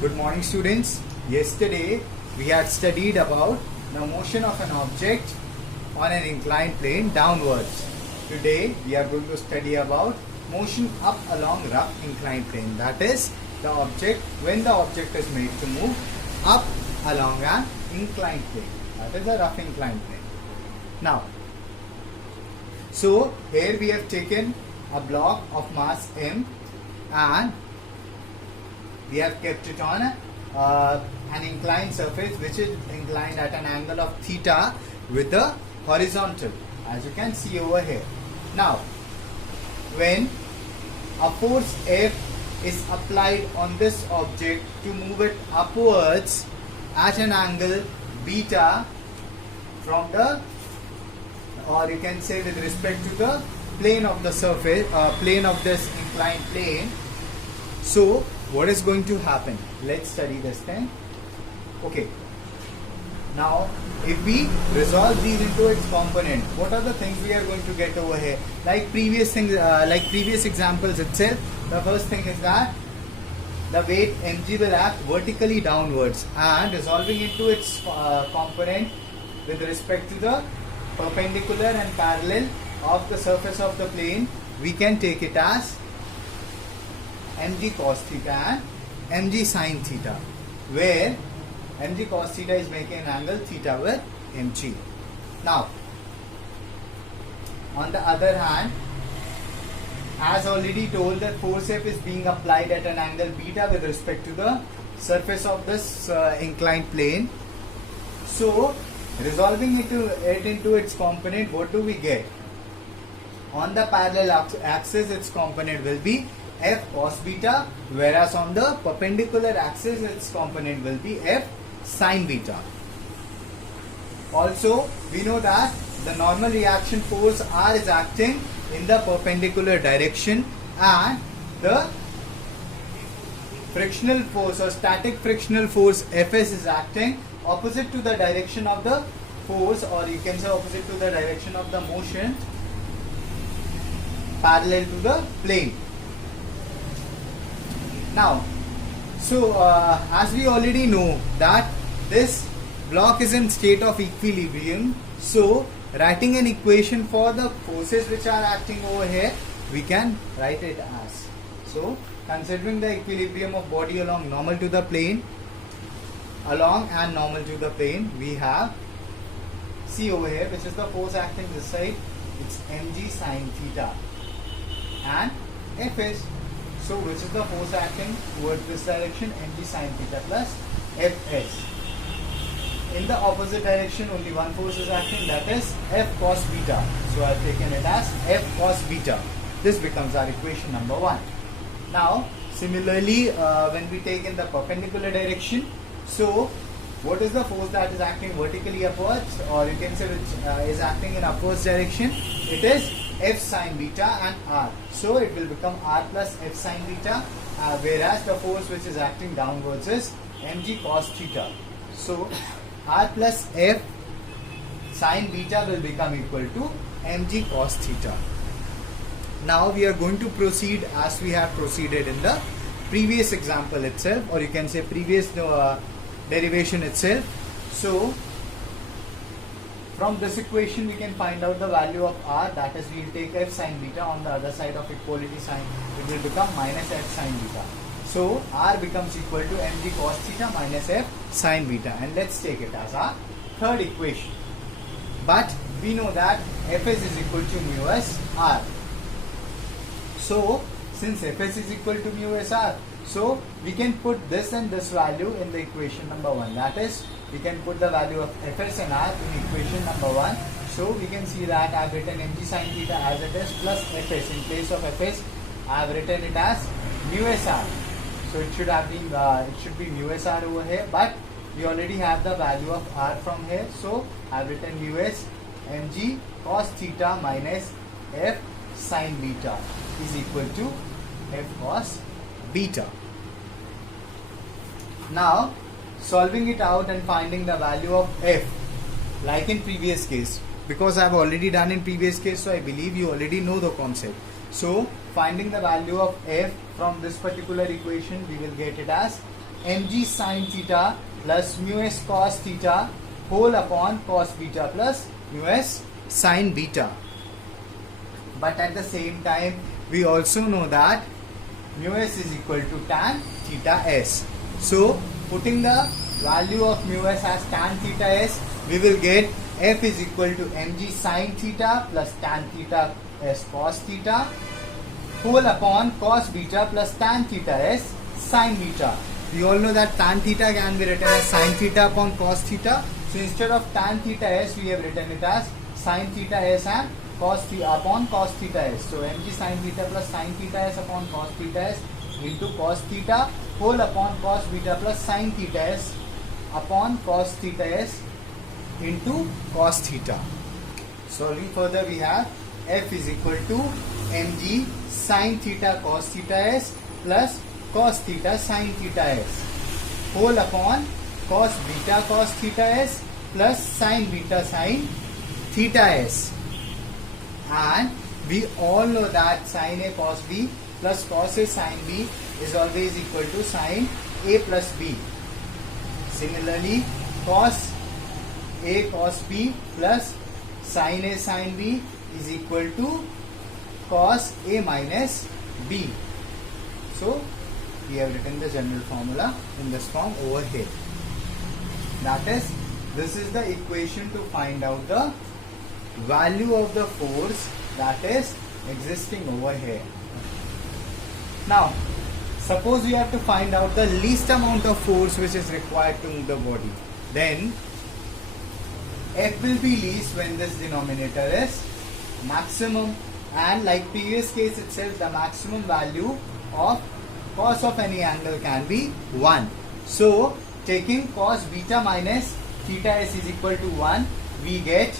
Good morning, students. Yesterday we had studied about the motion of an object on an inclined plane downwards. Today we are going to study about motion up along rough inclined plane. That is the object when the object is made to move up along an inclined plane. That is a rough inclined plane. Now, so here we have taken a block of mass m and we have kept it on an inclined surface which is inclined at an angle of theta with the horizontal, as you can see over here. Now, when a force F is applied on this object to move it upwards at an angle beta from the, or you can say with respect to the plane of the surface, plane of this inclined plane. So what is going to happen? Let's study this thing. Okay. Now, if we resolve these into its component, what are the things we are going to get over here? Like previous things, like previous examples itself, the first thing is that the weight mg will act vertically downwards, and resolving into its component with respect to the perpendicular and parallel of the surface of the plane, we can take it as mg cos theta and mg sin theta, where mg cos theta is making an angle theta with mg. Now, on the other hand, as already told, that force F is being applied at an angle beta with respect to the surface of this inclined plane. So, resolving it into its component, what do we get? On the parallel axis, its component will be F cos beta, whereas on the perpendicular axis its component will be F sin beta. Also, we know that the normal reaction force R is acting in the perpendicular direction, and the frictional force or static frictional force Fs is acting opposite to the direction of the force, or you can say opposite to the direction of the motion parallel to the plane. Now, so as we already know that this block is in state of equilibrium, so writing an equation for the forces which are acting over here, we can write it as, so considering the equilibrium of body along normal to the plane, along and normal to the plane, we have C over here, which is the force acting this side, it's mg sin theta, and F is, so which is the force acting towards this direction, mg sin theta plus Fs. In the opposite direction, only one force is acting, that is F cos beta. So I have taken it as F cos beta. This becomes our equation number 1. Now, similarly, when we take in the perpendicular direction, so what is the force that is acting vertically upwards, or you can say which is acting in upwards direction? It is F sin beta and R. So it will become R plus F sin beta, whereas the force which is acting downwards is mg cos theta. So R plus F sin beta will become equal to mg cos theta. Now we are going to proceed as we have proceeded in the previous example itself, or you can say previous derivation itself. So from this equation we can find out the value of R, that is we will take F sin beta, on the other side of equality sign it will become minus F sin beta. So R becomes equal to mg cos theta minus F sin beta, and let's take it as our third equation. But we know that Fs is equal to mu s R. So since Fs is equal to mu s R, so we can put this and this value in the equation number 1. That is, we can put the value of Fs and R in equation number 1. So we can see that I have written mg sin theta as it is plus Fs. In place of Fs, I have written it as mu s R. So it should have been it should be mu s R over here, but we already have the value of R from here. So I have written mu s mg cos theta minus F sin beta is equal to F cos beta. Now, solving it out and finding the value of F, like in previous case, because I have already done in previous case, so I believe you already know the concept. So finding the value of f from this particular equation, we will get it as mg sin theta plus mu s cos theta whole upon cos beta plus mu s sin beta. But at the same time, we also know that mu s is equal to tan theta s. So putting the value of mu s as tan theta s, we will get f is equal to mg sin theta plus tan theta s cos theta whole upon cos beta plus tan theta s sin beta. We all know that tan theta can be written as sin theta upon cos theta. So instead of tan theta s, we have written it as sin theta s and cos theta upon cos theta s. So mg sin theta plus sin theta s upon cos theta s into cos theta whole upon cos beta plus sin theta s upon cos theta s into cos theta. Solving further, we have f is equal to mg sin theta cos theta s plus cos theta sin theta s whole upon cos beta cos theta s plus sin beta sin theta s. And we all know that sin a cos b plus cos a sin b is always equal to sin a plus b. Similarly, cos a cos b plus sin a sin b is equal to cos a minus b. So we have written the general formula in this form over here. That is, this is the equation to find out the value of the force that is existing over here. Now, suppose we have to find out the least amount of force which is required to move the body. Then F will be least when this denominator is maximum, and like previous case itself, the maximum value of cos of any angle can be 1. So taking cos beta minus theta s is equal to 1, we get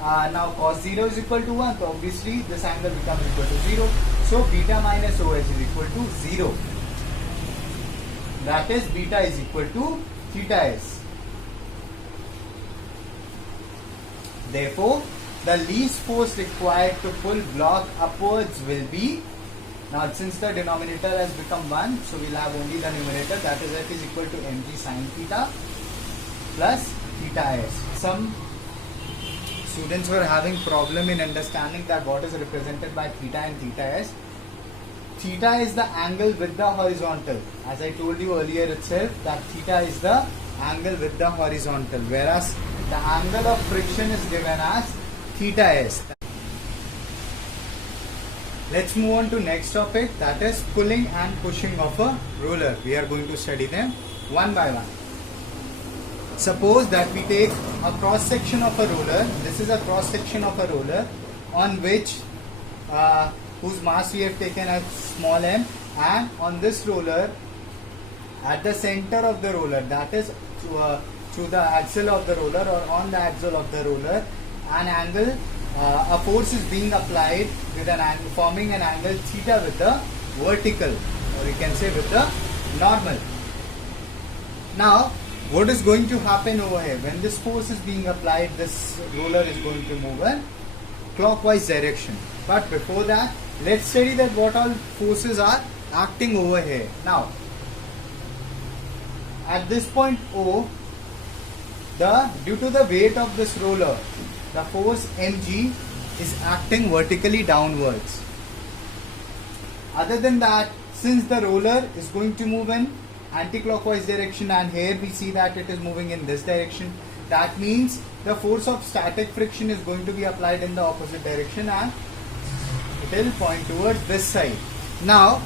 now cos 0 is equal to 1, so obviously this angle becomes equal to 0. So beta minus os is equal to 0. That is, beta is equal to theta s. Therefore, the least force required to pull block upwards will be, now since the denominator has become 1, so we'll have only the numerator, that is f is equal to mg sin theta plus theta s. Some students were having problem in understanding that what is represented by theta and theta s. Theta is the angle with the horizontal. As I told you earlier itself, that theta is the angle with the horizontal, whereas the angle of friction is given as theta s. Let's move on to next topic, that is pulling and pushing of a roller. We are going to study them one by one. Suppose that we take a cross section of a roller. This is a cross section of a roller on which whose mass we have taken as small m, and on this roller, at the center of the roller, that is through the axle of the roller or on the axle of the roller, an angle, a force is being applied with an angle, forming an angle theta with the vertical, or you can say with the normal. Now, what is going to happen over here? When this force is being applied, this roller is going to move in clockwise direction. But before that, let's study that what all forces are acting over here. Now, at this point O, due to the weight of this roller, the force mg is acting vertically downwards. Other than that, since the roller is going to move in anti-clockwise direction, and here we see that it is moving in this direction, that means the force of static friction is going to be applied in the opposite direction and it will point towards this side. Now,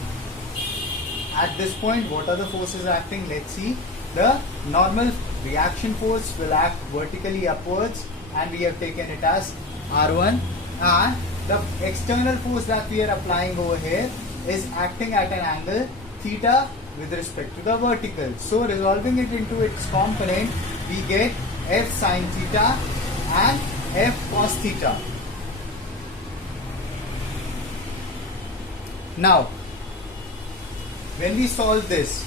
at this point, what are the forces acting? Let's see. The normal reaction force will act vertically upwards, and we have taken it as R1, and the external force that we are applying over here is acting at an angle theta with respect to the vertical. So resolving it into its component, we get F sin theta and F cos theta. Now, when we solve this,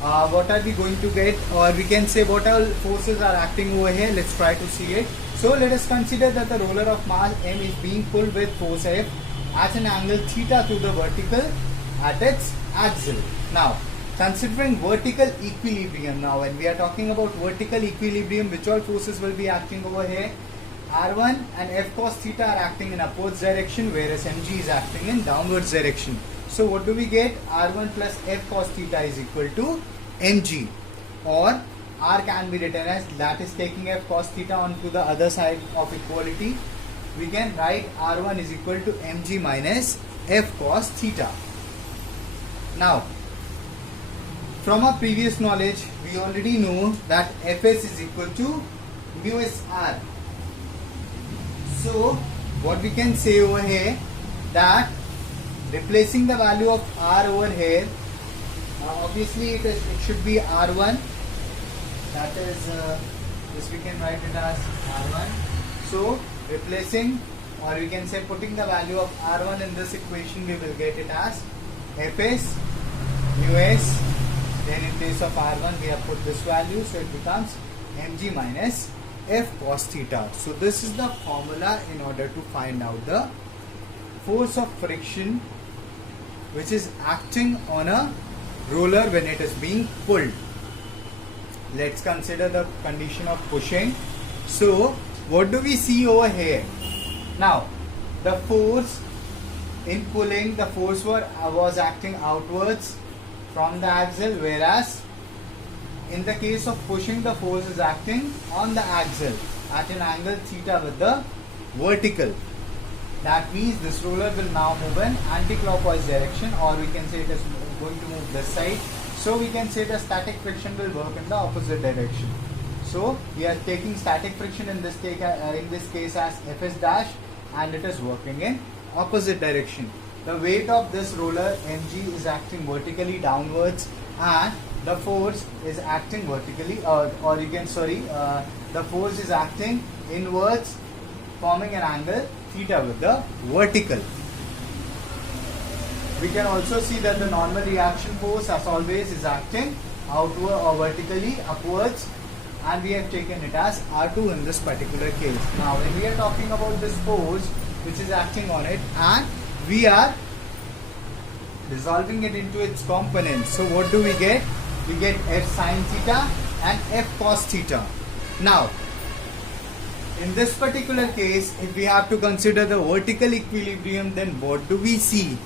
what are we going to get, or we can say what all forces are acting over here? Let's try to see it. So let us consider that the roller of mass m is being pulled with force F at an angle theta to the vertical at its axle. Now, considering vertical equilibrium. Now when we are talking about vertical equilibrium, which all forces will be acting over here? R1 and F cos theta are acting in upwards direction, whereas mg is acting in downwards direction. So what do we get? R1 plus F cos theta is equal to mg, or R can be written as, that is taking F cos theta onto the other side of equality, we can write R1 is equal to mg minus F cos theta. Now from our previous knowledge, we already know that Fs is equal to mu s R. So what we can say over here, that replacing the value of R over here, obviously it should be R1, that is this we can write it as R1. So replacing, or we can say putting the value of R1 in this equation, we will get it as Fs mu s, then in place of R1 we have put this value, so it becomes mg minus F cos theta. So this is the formula in order to find out the force of friction which is acting on a roller when it is being pulled. Let's consider the condition of pushing. So what do we see over here? Now the force in pulling, the force was acting outwards from the axle, whereas in the case of pushing, the force is acting on the axle at an angle theta with the vertical. That means this roller will now move in anti-clockwise direction, or we can say it is going to move this side. So we can say the static friction will work in the opposite direction. So we are taking static friction in this case as Fs dash, and it is working in opposite direction. The weight of this roller mg is acting vertically downwards, and the force is acting vertically, or you can the force is acting inwards, forming an angle theta with the vertical. We can also see that the normal reaction force, as always, is acting outward or vertically upwards, and we have taken it as R2 in this particular case. Now when we are talking about this force which is acting on it, and we are resolving it into its components, so what do we get? We get F sin theta and F cos theta. Now in this particular case, if we have to consider the vertical equilibrium, then what do we see?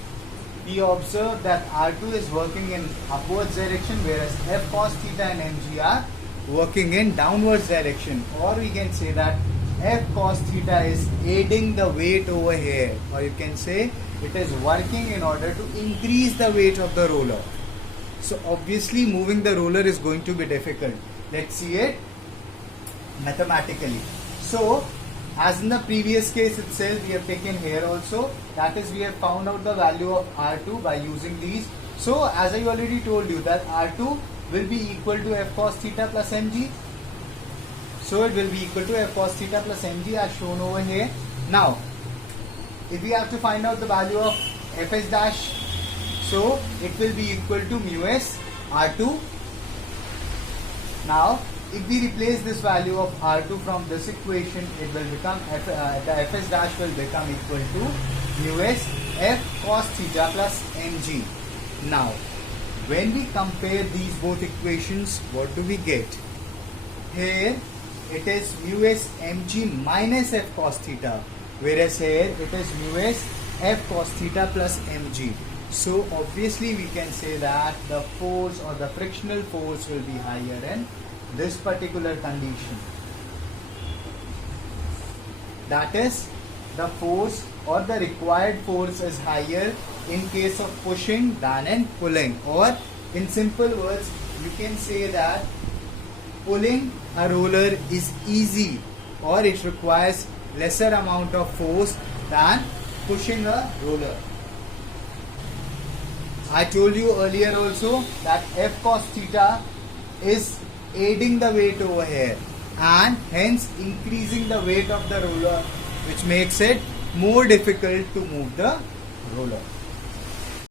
We observe that R2 is working in upwards direction, whereas F cos theta and mg are working in downwards direction, or we can say that F cos theta is aiding the weight over here, or you can say it is working in order to increase the weight of the roller. So obviously moving the roller is going to be difficult. Let's see it mathematically. So as in the previous case itself, we have taken here also, that is we have found out the value of R2 by using these. So as I already told you that R2 will be equal to F cos theta plus mg. So it will be equal to F cos theta plus mg as shown over here. Now if we have to find out the value of Fs dash, so it will be equal to mu s R2. Now if we replace this value of R2 from this equation, it will become the Fs dash will become equal to mu s F cos theta plus mg. Now when we compare these both equations, what do we get? Here it is mu s mg minus F cos theta, whereas here it is mu s F cos theta plus mg. So obviously we can say that the force or the frictional force will be higher in this particular condition. That is, the force or the required force is higher in case of pushing than in pulling, or in simple words you can say that pulling a roller is easy, or it requires lesser amount of force than pushing a roller. I told you earlier also that F cos theta is aiding the weight over here, and hence increasing the weight of the roller, which makes it more difficult to move the roller.